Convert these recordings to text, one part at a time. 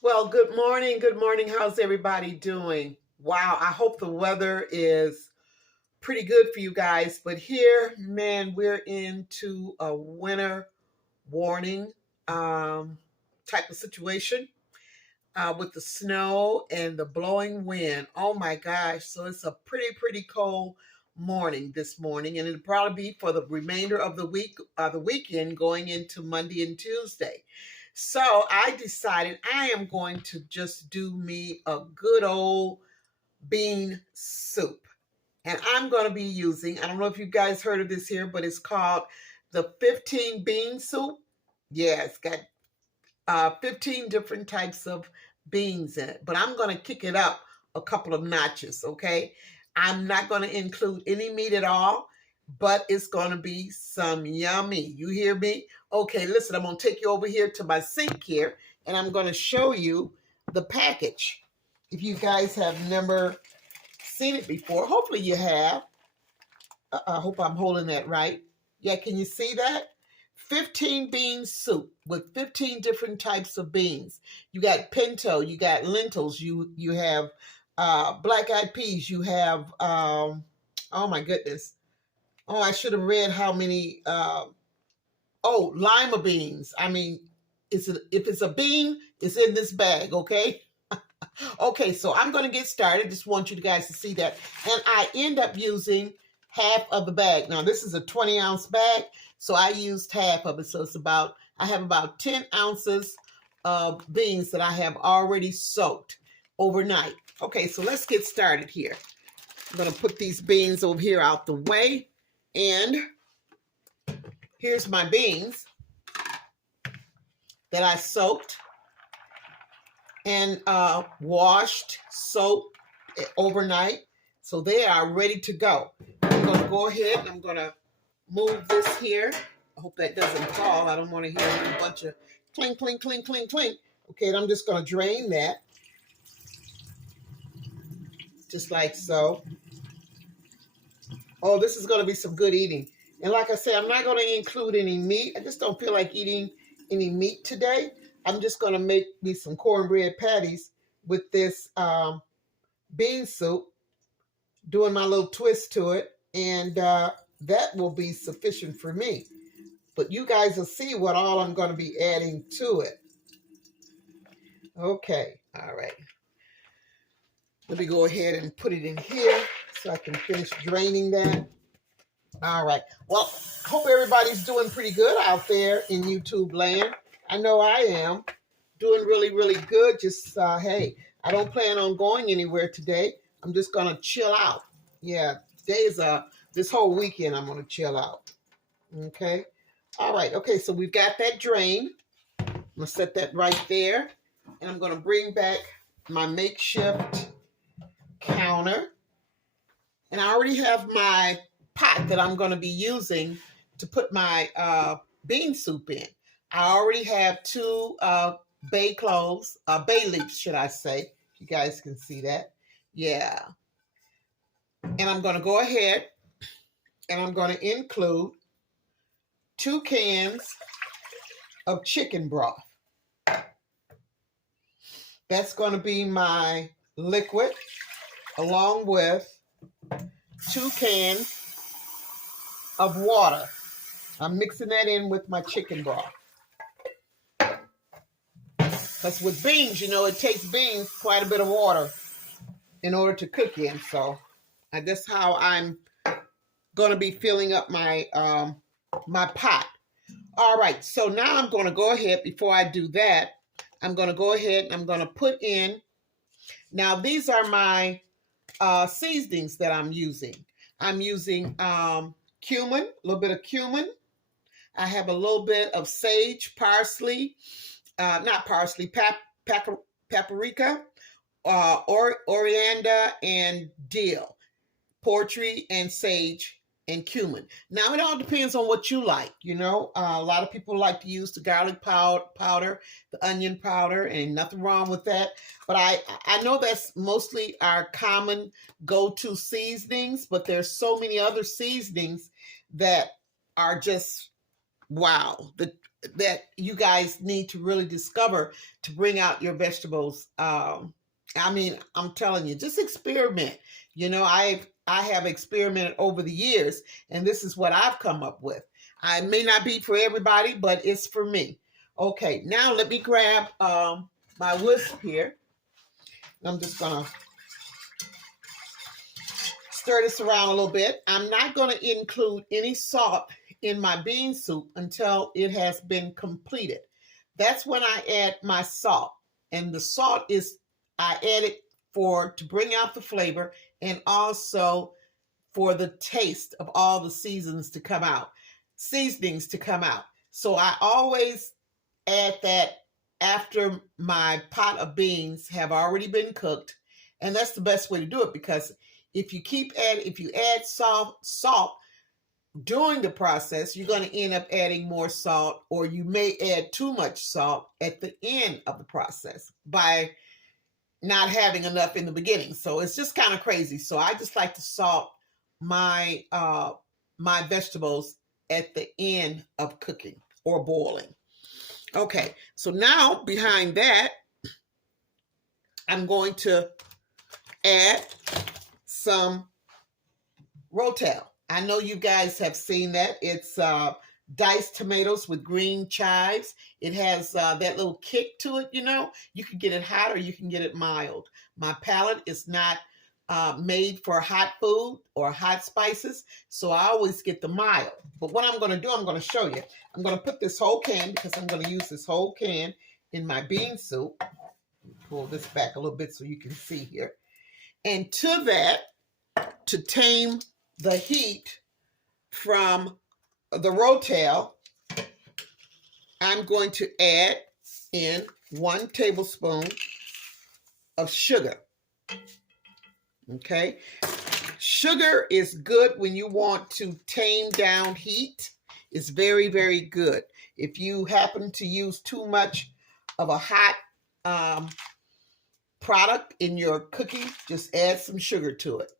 Well, good morning. Good morning. How's everybody doing? Wow, I hope the weather is pretty good for you guys. But here, man, we're into a winter warning um, type of situation with the snow and the blowing wind. Oh my gosh. So it's a pretty cold morning this morning, and it'll probably be for the remainder of the week, the weekend going into Monday and Tuesday. So I decided I am going to just do me a good old bean soup. And I'm going to be using, I don't know if you guys heard of this here, but it's called the 15 bean soup. Yeah, it's got 15 different types of beans in it. But I'm going to kick it up a couple of notches, okay? I'm not going to include any meat at all, but it's going to be some yummy. You hear me? Okay, listen, I'm going to take you over here to my sink here, and I'm going to show you the package. If you guys have never seen it before, hopefully you have. I hope I'm holding that right. Yeah, can you see that? 15 bean soup with 15 different types of beans. You got pinto, you got lentils, you have black eyed peas, you have oh my goodness. Oh, I should have read how many lima beans. I mean, if it's a bean, it's in this bag, okay? Okay, so I'm going to get started. Just want you guys to see that. And I end up using half of the bag. Now, this is a 20-ounce bag, so I used half of it. So I have about 10 ounces of beans that I have already soaked overnight. Okay, so let's get started here. I'm going to put these beans over here out the way. And here's my beans that I soaked and washed, soaked overnight. So they are ready to go. I'm going to go ahead and I'm going to move this here. I hope that doesn't fall. I don't want to hear a bunch of clink, clink, clink, clink, clink. Okay, and I'm just going to drain that. Just like so. Oh, this is going to be some good eating. And like I said, I'm not going to include any meat. I just don't feel like eating any meat today. I'm just going to make me some cornbread patties with this bean soup, doing my little twist to it, and that will be sufficient for me. But you guys will see what all I'm going to be adding to it. Okay, all right. Let me go ahead and put it in here so I can finish draining that. All right. Well, hope everybody's doing pretty good out there in YouTube land. I know I am doing really good. Just, hey, I don't plan on going anywhere today. I'm just going to chill out. Yeah, today's this whole weekend I'm going to chill out. Okay. All right. Okay, so we've got that drained. I'm going to set that right there. And I'm going to bring back my makeshift counter. And I already have my pot that I'm going to be using to put my bean soup in. I already have two bay cloves, bay leaves, should I say. You guys can see that. Yeah. And I'm going to go ahead and I'm going to include 2 cans of chicken broth. That's going to be my liquid, along with 2 cans of water. I'm mixing that in with my chicken broth. Because with beans, you know, it takes beans quite a bit of water in order to cook in. So that's how I'm going to be filling up my my pot. All right, so now I'm going to go ahead, before I do that, I'm going to go ahead and I'm going to put in, now these are my seasonings that I'm using. I'm using cumin, a little bit of cumin. I have a little bit of sage, parsley, not parsley, paprika, coriander, and dill, poultry, and sage, and cumin. Now, it all depends on what you like. You know, a lot of people like to use the garlic powder, the onion powder, and nothing wrong with that. But I know that's mostly our common go-to seasonings, but there's so many other seasonings that are just wow. that you guys need to really discover to bring out your vegetables. I mean, I'm telling you, just experiment. You know, I have experimented over the years, and this is what I've come up with. I may not be for everybody, but it's for me. Okay, now let me grab my whisk here. I'm just gonna stir this around a little bit. I'm not going to include any salt in my bean soup until it has been completed. That's when I add my salt. And the salt is, I add it to bring out the flavor and also for the taste of all the seasonings to come out. So I always add that after my pot of beans have already been cooked. And that's the best way to do it, because if you add salt during the process, you're going to end up adding more salt, or you may add too much salt at the end of the process by not having enough in the beginning. So it's just kind of crazy. So I just like to salt my my vegetables at the end of cooking or boiling. Okay, so now behind that, I'm going to add some Rotel. I know you guys have seen that. It's diced tomatoes with green chives. It has that little kick to it, you know. You can get it hot or you can get it mild. My palate is not made for hot food or hot spices, so I always get the mild. But what I'm going to do, I'm going to show you. I'm going to put this whole can, because I'm going to use this whole can in my bean soup. Pull this back a little bit so you can see here. And to that, to tame the heat from the Rotel, I'm going to add in 1 tablespoon of sugar. Okay, sugar is good when you want to tame down heat. It's very, very good. If you happen to use too much of a hot product in your cooking, just add some sugar to it.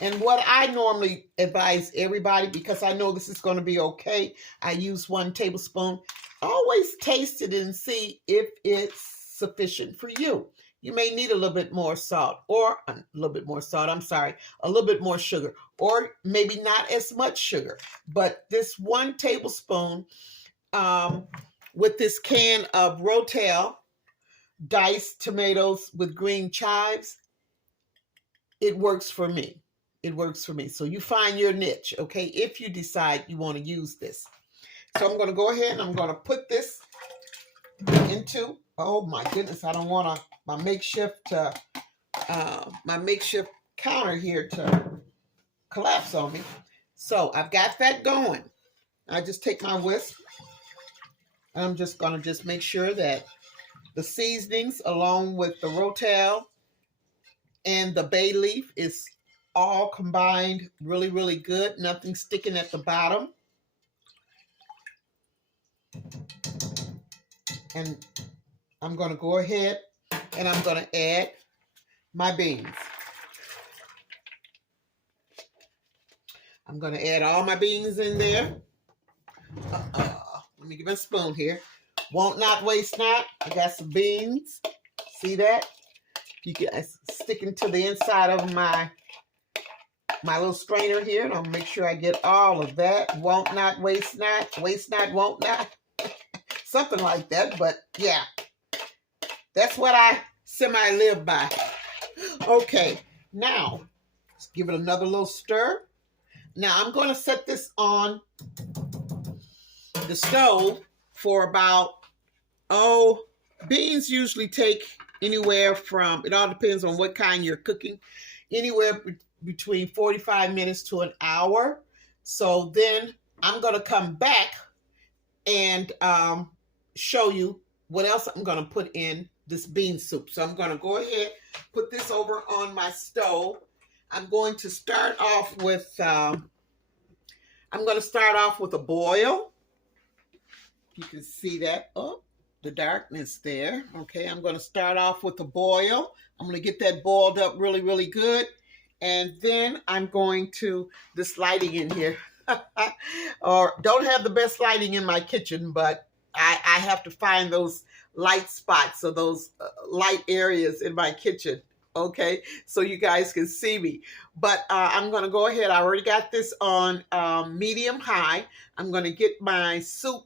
And what I normally advise everybody, because I know this is going to be okay, I use 1 tablespoon. Always taste it and see if it's sufficient for you. You may need a little bit more salt, or a little bit more sugar, or maybe not as much sugar. But this 1 tablespoon with this can of Rotel, diced tomatoes with green chives, it works for me. It works for me. So you find your niche, okay, if you decide you want to use this. So I'm going to go ahead and I'm going to put this into, oh my goodness, I don't want my makeshift counter here to collapse on me. So I've got that going. I just take my whisk, and I'm just going to make sure that the seasonings along with the Rotel and the bay leaf is all combined really, really good. Nothing sticking at the bottom. And I'm going to go ahead and I'm going to add my beans. I'm going to add all my beans in there. Let me give me a spoon here. Won't not waste not. I got some beans. See that? You guys sticking to the inside of my little strainer here. And I'll make sure I get all of that. Won't not waste not. Waste not, won't not. Something like that. But yeah, that's what I semi-live by. Okay, now let's give it another little stir. Now I'm going to set this on the stove for about, beans usually take anywhere from, it all depends on what kind you're cooking, anywhere between 45 minutes to an hour. So then I'm going to come back and show you what else I'm going to put in this bean soup. So I'm going to go ahead, put this over on my stove. I'm going to start off with, a boil. You can see that. Oh, the darkness there. Okay, I'm going to start off with a boil. I'm going to get that boiled up really, really good. And then I'm going to, this lighting in here, or don't have the best lighting in my kitchen, but I have to find those light spots or those light areas in my kitchen, okay, so you guys can see me. But I'm going to go ahead. I already got this on medium high. I'm going to get my soup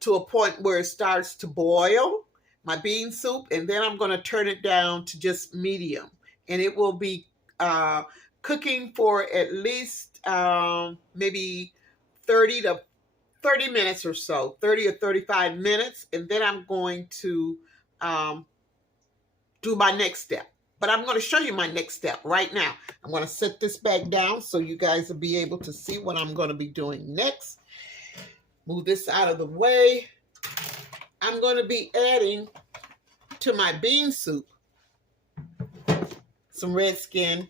to a point where it starts to boil, my bean soup, and then I'm going to turn it down to just medium. And it will be cooking for at least maybe 30 minutes or so, 30 or 35 minutes. And then I'm going to do my next step. But I'm going to show you my next step right now. I'm going to set this back down so you guys will be able to see what I'm going to be doing next. Move this out of the way. I'm going to be adding to my bean soup some red skin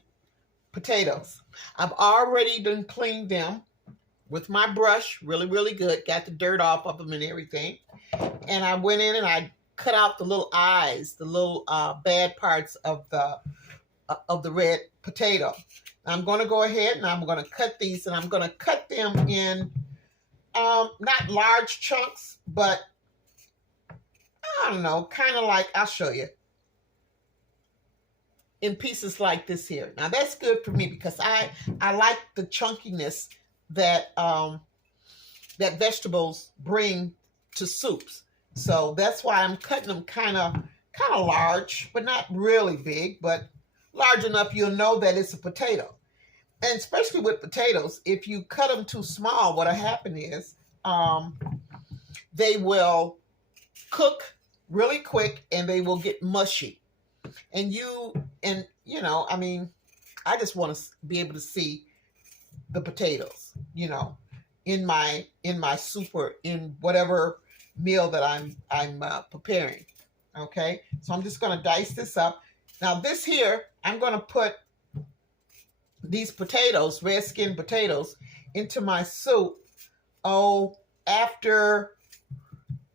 potatoes. I've already done cleaned them with my brush, really, really good. Got the dirt off of them and everything. And I went in and I cut out the little eyes, the little bad parts of the red potato. I'm going to go ahead and I'm going to cut these, and I'm going to cut them in not large chunks, but I don't know, kind of like, I'll show you, in pieces like this here. Now that's good for me because I like the chunkiness that that vegetables bring to soups. So that's why I'm cutting them kind of large, but not really big, but large enough you'll know that it's a potato. And especially with potatoes, if you cut them too small, what'll happen is they will cook really quick and they will get mushy. And you know, I mean, I just want to be able to see the potatoes, you know, in my soup or in whatever meal that I'm preparing. Okay, so I'm just going to dice this up. Now this here, I'm going to put these potatoes, red skin potatoes, into my soup. Oh, after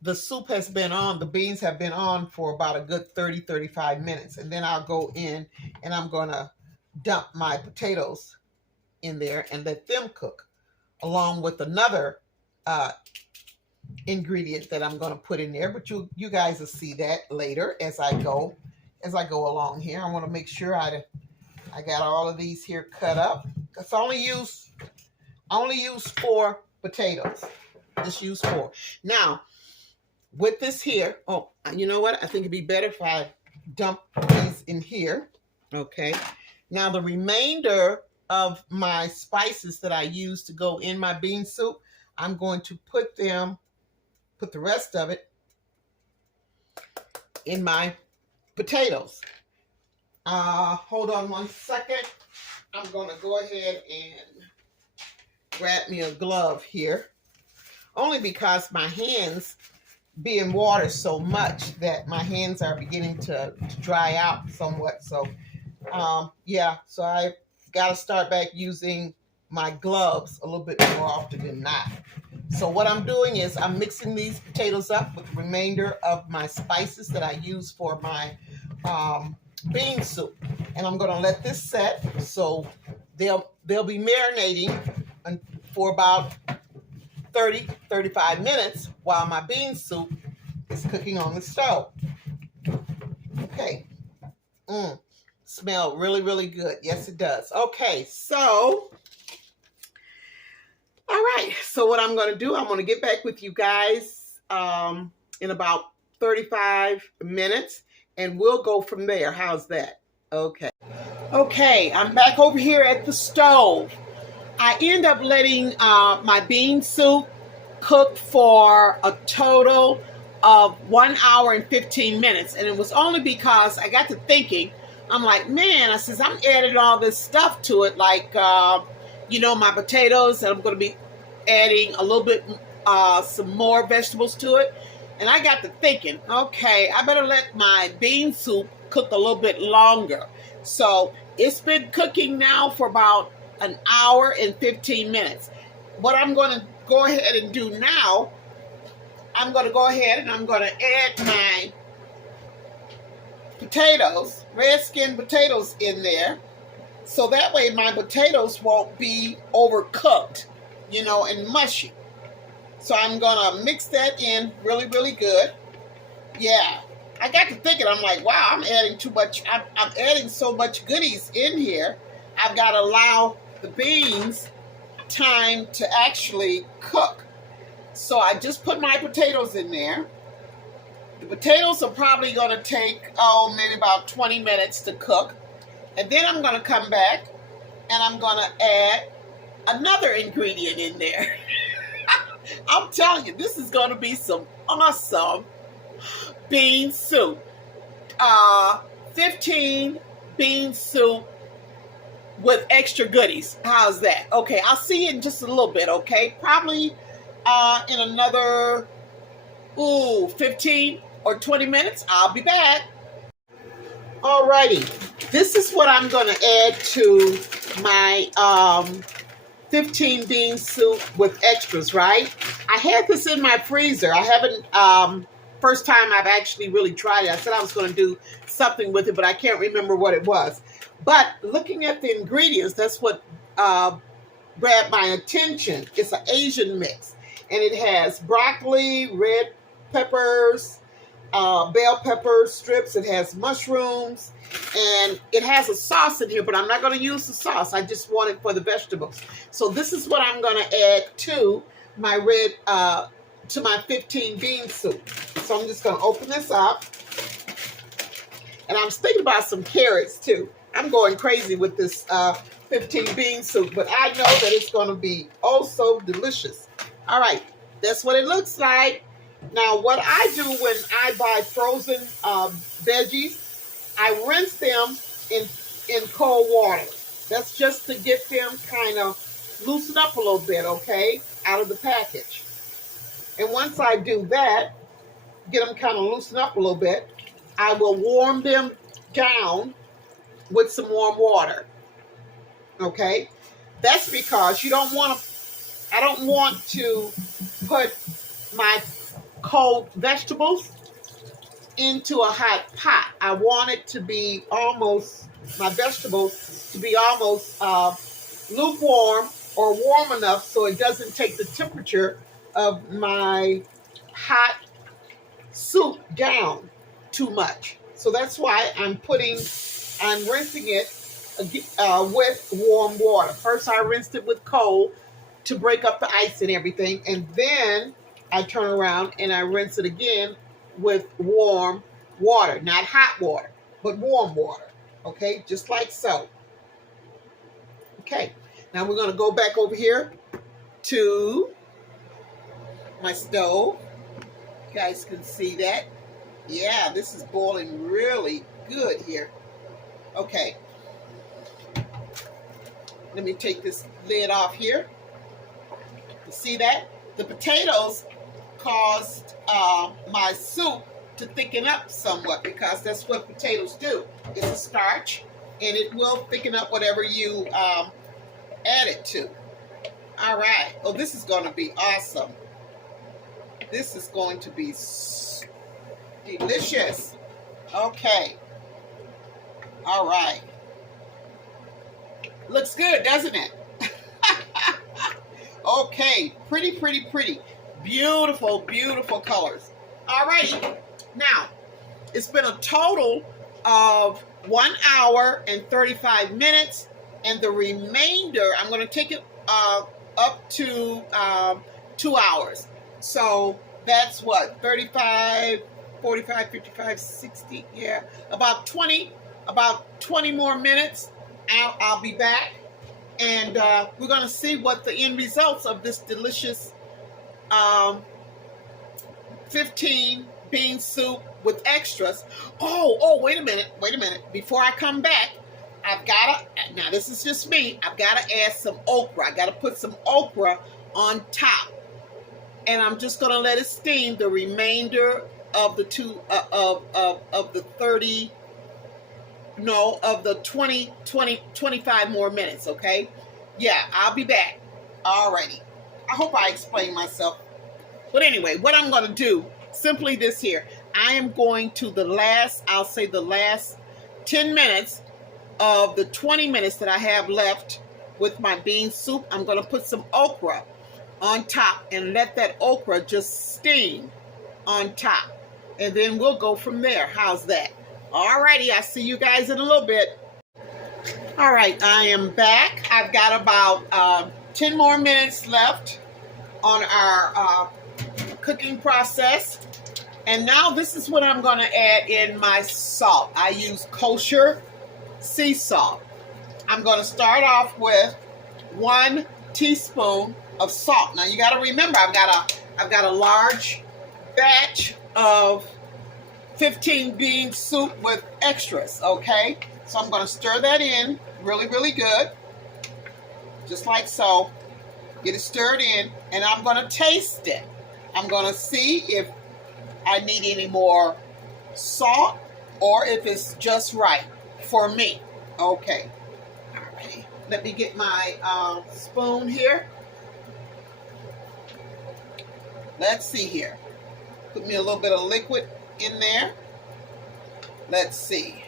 the soup has been on, the beans have been on for about a good 30-35 minutes. And then I'll go in and I'm going to dump my potatoes in there and let them cook, along with another ingredient that I'm going to put in there. But you guys will see that later as I go along here. I want to make sure I got all of these here cut up. That's only use 4 potatoes. Just use 4. Now, with this here, oh, you know what? I think it'd be better if I dump these in here. Okay. Now, the remainder of my spices that I use to go in my bean soup, I'm going to put the rest of it in my potatoes. Hold on one second. I'm going to go ahead and grab me a glove here, only because my hands be in water so much that my hands are beginning to dry out somewhat. So yeah, so I got to start back using my gloves a little bit more often than not. So what I'm doing is I'm mixing these potatoes up with the remainder of my spices that I use for my bean soup, and I'm going to let this set so they'll be marinating for about 30-35 minutes while my bean soup is cooking on the stove. Okay. Smell really, really good. Yes, it does. Okay, so all right. So what I'm going to do, I'm going to get back with you guys in about 35 minutes, and we'll go from there. How's that? Okay. Okay, I'm back over here at the stove. I end up letting my bean soup cook for a total of 1 hour and 15 minutes. And it was only because I got to thinking, I'm like, man, I says, I'm adding all this stuff to it, like, you know, my potatoes, and I'm going to be adding a little bit, some more vegetables to it. And I got to thinking, okay, I better let my bean soup cook a little bit longer. So it's been cooking now for about 1 hour and 15 minutes. What I'm going to go ahead and do now, I'm going to go ahead and I'm going to add my potatoes, red skin potatoes in there. So that way my potatoes won't be overcooked, you know, and mushy. So I'm gonna mix that in really, really good. Yeah, I got to thinking, I'm like, wow, I'm adding too much. I'm adding so much goodies in here. I've got to allow the beans time to actually cook. So I just put my potatoes in there. The potatoes are probably going to take, maybe about 20 minutes to cook. And then I'm going to come back and I'm going to add another ingredient in there. I'm telling you, this is going to be some awesome bean soup. 15 bean soup with extra goodies. How's that? Okay, I'll see you in just a little bit, okay? Probably in another 15 or 20 minutes. I'll be back. Alrighty, this is what I'm going to add to my 15 bean soup with extras, right? I had this in my freezer. I haven't, first time I've actually really tried it. I said I was going to do something with it, but I can't remember what it was. But looking at the ingredients, that's what grabbed my attention. It's an Asian mix, and it has broccoli, red peppers, bell pepper strips. It has mushrooms, and it has a sauce in here, but I'm not going to use the sauce. I just want it for the vegetables. So this is what I'm going to add to my to my 15 bean soup. So I'm just going to open this up, and I'm thinking about some carrots too. I'm going crazy with this 15 bean soup, but I know that it's going to be oh so delicious. All right, that's what it looks like. Now, what I do when I buy frozen veggies, I rinse them in cold water. That's just to get them kind of loosen up a little bit, okay, out of the package. And once I do that, get them kind of loosen up a little bit, I will warm them down with some warm water. Okay? That's because I don't want to put my cold vegetables into a hot pot. I want it to be my vegetables to be almost lukewarm or warm enough so it doesn't take the temperature of my hot soup down too much. So that's why I'm rinsing it with warm water. First I rinsed it with cold to break up the ice and everything, and then I turn around and I rinse it again with warm water. Not hot water, but warm water. Okay, just like so. Okay, now we're going to go back over here to my stove. You guys can see that. Yeah, this is boiling really good here. Okay. Let me take this lid off here. You see that? The potatoes caused my soup to thicken up somewhat because that's what potatoes do. It's a starch, and it will thicken up whatever you add it to. All right. Oh, this is going to be awesome. This is going to be delicious. Okay. All right. Looks good, doesn't it? Okay. Pretty, pretty, pretty. Beautiful, beautiful colors. All righty. Now, it's been a total of 1 hour and 35 minutes. And the remainder, I'm going to take it up to 2 hours. So that's what, 35, 45, 55, 60, yeah, about 20 more minutes. I'll be back, and we're going to see what the end results of this delicious 15 bean soup with extras. Oh, wait a minute. Before I come back, now this is just me, I've got to add some okra. I got to put some okra on top. And I'm just going to let it steam the remainder of the 25 more minutes, okay? Yeah, I'll be back. Alrighty. I hope I explained myself. But anyway, what I'm going to do, simply this here. I am going to the last 10 minutes of the 20 minutes that I have left with my bean soup. I'm going to put some okra on top and let that okra just steam on top. And then we'll go from there. How's that? All righty, I'll see you guys in a little bit. All right, I am back. I've got about 10 more minutes left on our cooking process. And now this is what I'm going to add in my salt. I use kosher sea salt. I'm going to start off with 1 teaspoon of salt. Now you got to remember, I've got a large batch of 15 bean soup with extras, okay? So I'm going to stir that in really, really good, just like so. Get it stirred in, and I'm going to taste it. I'm going to see if I need any more salt or if it's just right for me. Okay. All right. Let me get my spoon here. Let's see here. Put me a little bit of liquid in there. Let's see.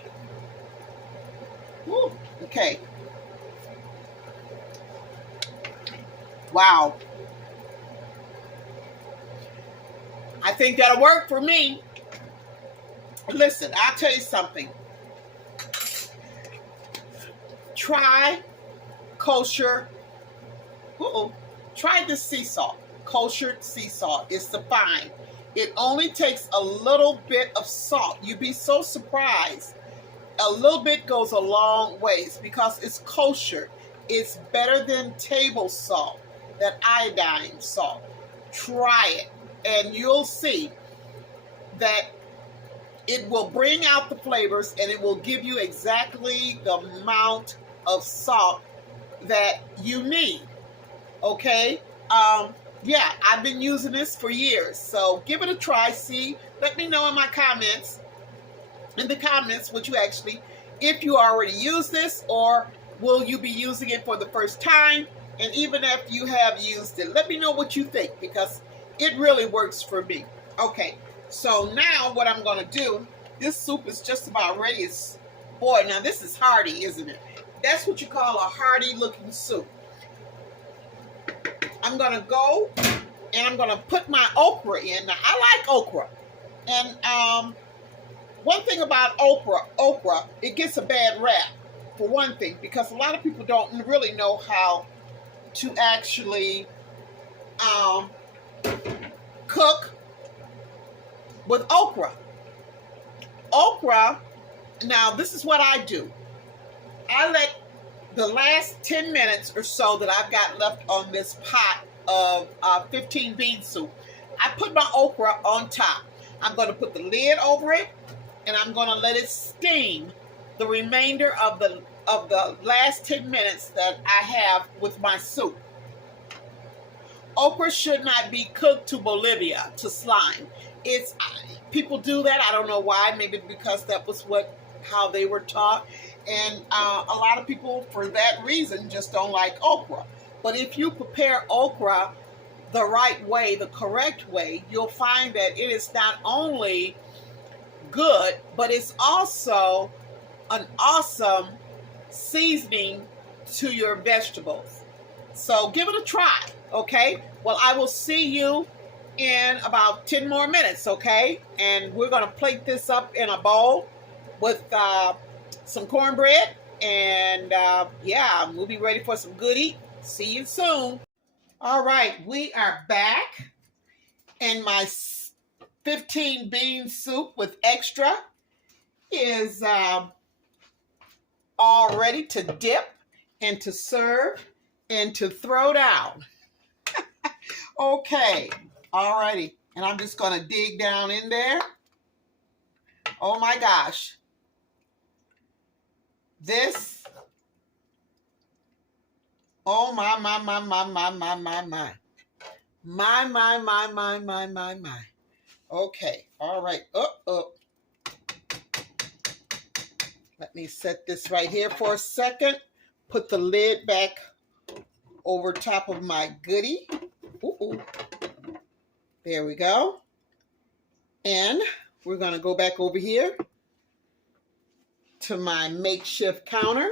Woo. Okay. Wow. I think that'll work for me. Listen, I'll tell you something. Try kosher. Try the sea salt. Kosher sea salt. It's the fine. It only takes a little bit of salt. You'd be so surprised. A little bit goes a long ways because it's kosher. It's better than table salt, that iodine salt. Try it, and you'll see that it will bring out the flavors, and it will give you exactly the amount of salt that you need. Okay? Yeah, I've been using this for years, so give it a try. See, let me know in my comments, what you actually, if you already use this, or will you be using it for the first time? And even after you have used it, let me know what you think, because it really works for me. Okay, so now what I'm going to do, this soup is just about ready. Boy, now this is hearty, isn't it? That's what you call a hearty looking soup. I'm going to go and I'm going to put my okra in. Now, I like okra. And one thing about okra, it gets a bad rap, for one thing, because a lot of people don't really know how to actually cook with okra. Okra, now this is what I do. I let the last 10 minutes or so that I've got left on this pot of 15 bean soup, I put my okra on top. I'm going to put the lid over it, and I'm going to let it steam the remainder of the last 10 minutes that I have with my soup. Okra should not be cooked to Bolivia, to slime. People do that. I don't know why. Maybe because that was how they were taught. And a lot of people, for that reason, just don't like okra. But if you prepare okra the right way, the correct way, you'll find that it is not only good, but it's also an awesome seasoning to your vegetables. So give it a try, okay? Well, I will see you in about 10 more minutes, okay? And we're going to plate this up in a bowl with some cornbread, and yeah, we'll be ready for some good eat. See you soon. All right, we are back, and my 15 bean soup with extra is all ready to dip and to serve and to throw down. Okay, all righty, and I'm just going to dig down in there. Oh my gosh. This, oh my. My. Okay, all right. Let me set this right here for a second. Put the lid back over top of my goodie. Ooh. There we go. And we're going to go back over here to my makeshift counter.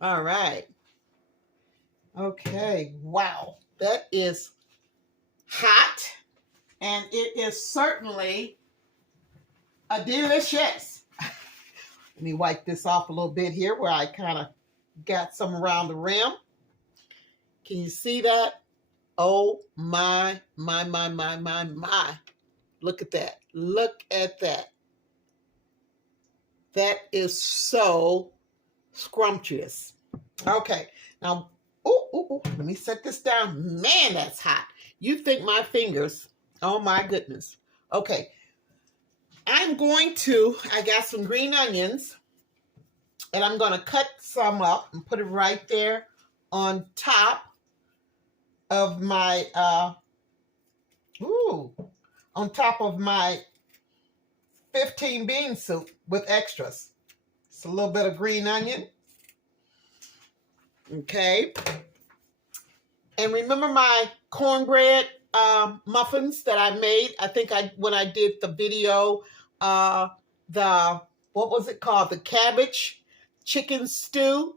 All right. Okay, wow, that is hot, and it is certainly a delicious. Let me wipe this off a little bit here where I kind of got some around the rim. Can you see that? Oh my. Look at that. Look at that. That is so scrumptious. Okay, now, let me set this down. Man, that's hot. You think my fingers, oh my goodness. Okay, I got some green onions, and I'm going to cut some up and put it right there on top of my, on top of my 15 bean soup with extras. It's a little bit of green onion. Okay. And remember my cornbread muffins that I made? I think when I did the video, what was it called? The cabbage chicken stew.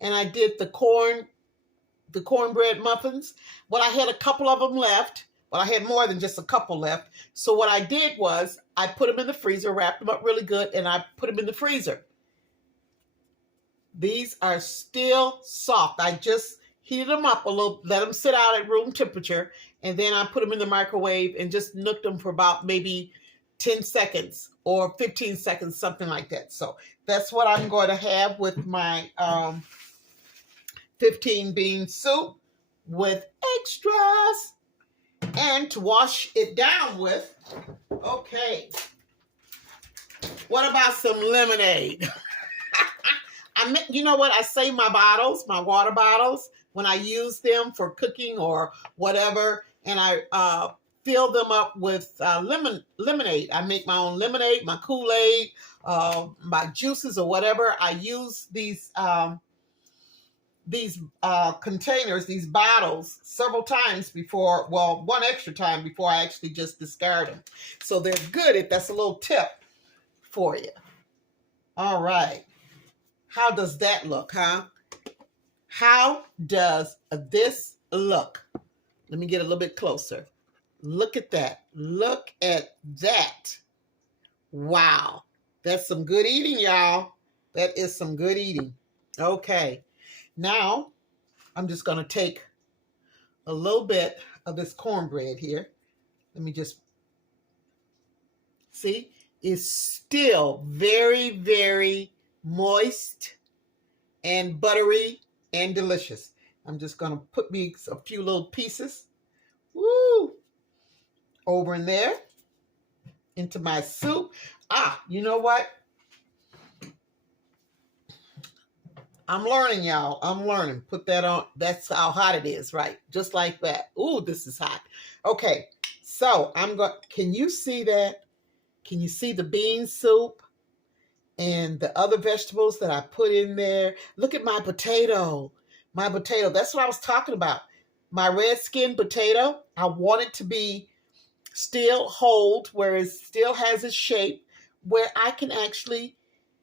And I did the cornbread muffins. Well, I had a couple of them left. Well, I had more than just a couple left. So what I did was I put them in the freezer, wrapped them up really good, and I put them in the freezer. These are still soft. I just heated them up a little, let them sit out at room temperature, and then I put them in the microwave and just nooked them for about maybe 10 seconds or 15 seconds, something like that. So that's what I'm going to have with my 15 bean soup with extras. And to wash it down with, okay, what about some lemonade? You know what? I save my bottles, my water bottles, when I use them for cooking or whatever, and I fill them up with lemonade. I make my own lemonade, my Kool-Aid, my juices or whatever. I use these containers, these bottles, several times before, well, one extra time before I actually just discard them. So they're good. If that's a little tip for you. All right. How does that look, huh? How does this look? Let me get a little bit closer. Look at that. Look at that. Wow. That's some good eating, y'all. That is some good eating. Okay. Now, I'm just going to take a little bit of this cornbread here. Let me just see. It's still very, very moist and buttery and delicious. I'm just going to put me a few little pieces over in there into my soup. You know what? I'm learning, y'all. I'm learning. Put that on. That's how hot it is, right? Just like that. Ooh, this is hot. Okay, so can you see that? Can you see the bean soup and the other vegetables that I put in there? Look at my potato. My potato. That's what I was talking about. My red skin potato. I want it to be still hold, where it still has its shape, where I can actually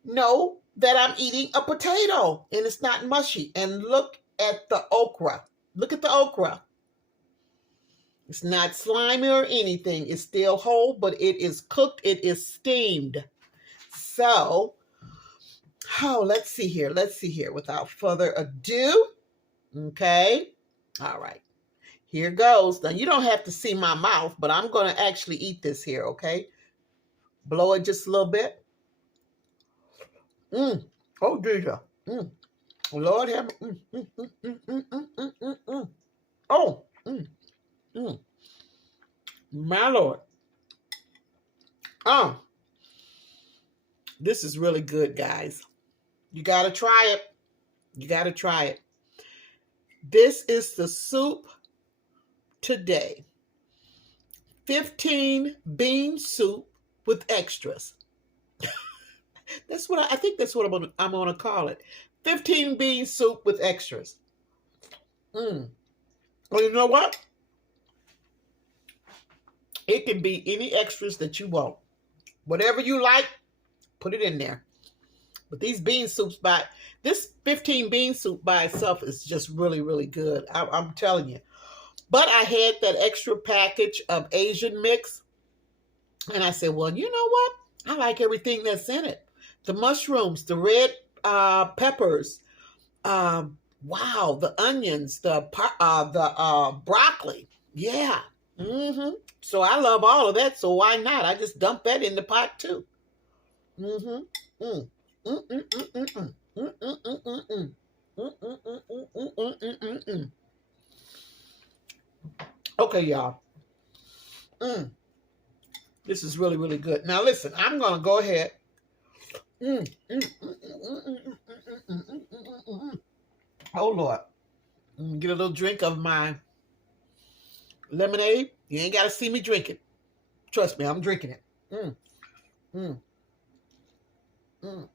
know that I'm eating a potato and it's not mushy. And look at the okra. Look at the okra. It's not slimy or anything. It's still whole, but it is cooked. It is steamed. So, let's see here. Let's see here. Without further ado. Okay. All right. Here goes. Now, you don't have to see my mouth, but I'm going to actually eat this here, okay? Blow it just a little bit. Oh, Jesus. Lord have me. Oh. My Lord. This is really good, guys. You got to try it. You got to try it. This is the soup today. 15 bean soup with extras. That's what I think. That's what I'm going to call it. 15 bean soup with extras. Well, you know what? It can be any extras that you want. Whatever you like, put it in there. But these bean soups this 15 bean soup by itself is just really, really good. I'm telling you. But I had that extra package of Asian mix. And I said, well, you know what? I like everything that's in it. The mushrooms, the red peppers, wow, the onions, the broccoli. Yeah. So I love all of that. So why not? I just dump that in the pot too. Mm-hmm. Mm. Mm, mm, mm, mm, mm. Mm, mm, mm, mm, mm. Mm, mm, mm, mm, mm, mm, mm, mm. Okay, y'all. This is really, really good. Now listen, I'm gonna go ahead. Oh Lord. Get a little drink of my lemonade. You ain't gotta see me drink it. Trust me, I'm drinking it. Mm, mm, mm,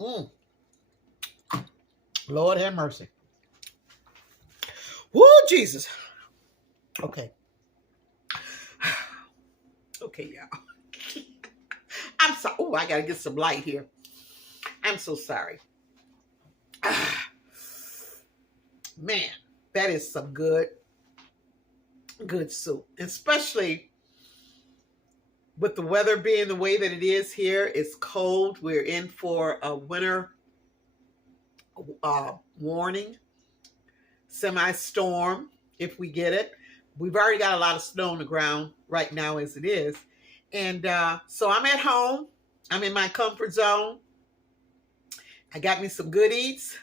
mm. Lord have mercy. Woo, Jesus. Okay. Okay, y'all. I'm sorry. Oh, I gotta get some light here. I'm so sorry. Man, that is some good soup. Especially with the weather being the way that it is here. It's cold. We're in for a winter warning. Semi-storm, if we get it. We've already got a lot of snow on the ground right now as it is. And so I'm at home. I'm in my comfort zone. I got me some good eats.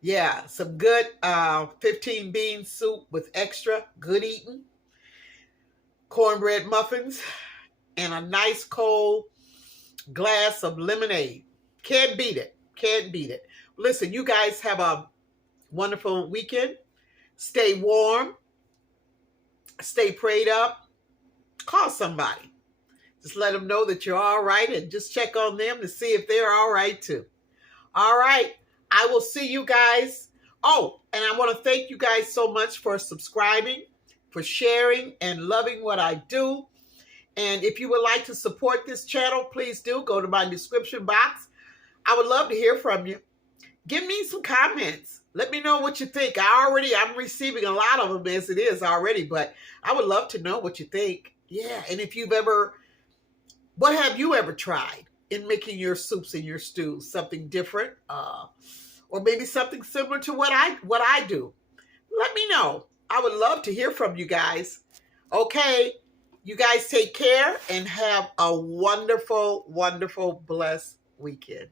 Yeah, some good 15 bean soup with extra good eating. Cornbread muffins. And a nice cold glass of lemonade. Can't beat it. Can't beat it. Listen, you guys have a wonderful weekend. Stay warm. Stay prayed up. Call somebody. Just let them know that you're all right and just check on them to see if they're all right too. All right. I will see you guys. Oh, and I want to thank you guys so much for subscribing, for sharing and loving what I do. And if you would like to support this channel, please do go to my description box. I would love to hear from you. Give me some comments. Let me know what you think. I'm receiving a lot of them as it is already, but I would love to know what you think. Yeah, and if what have you ever tried in making your soups and your stews? Something different, or maybe something similar to what I do. Let me know. I would love to hear from you guys. Okay, you guys take care and have a wonderful, wonderful, blessed weekend.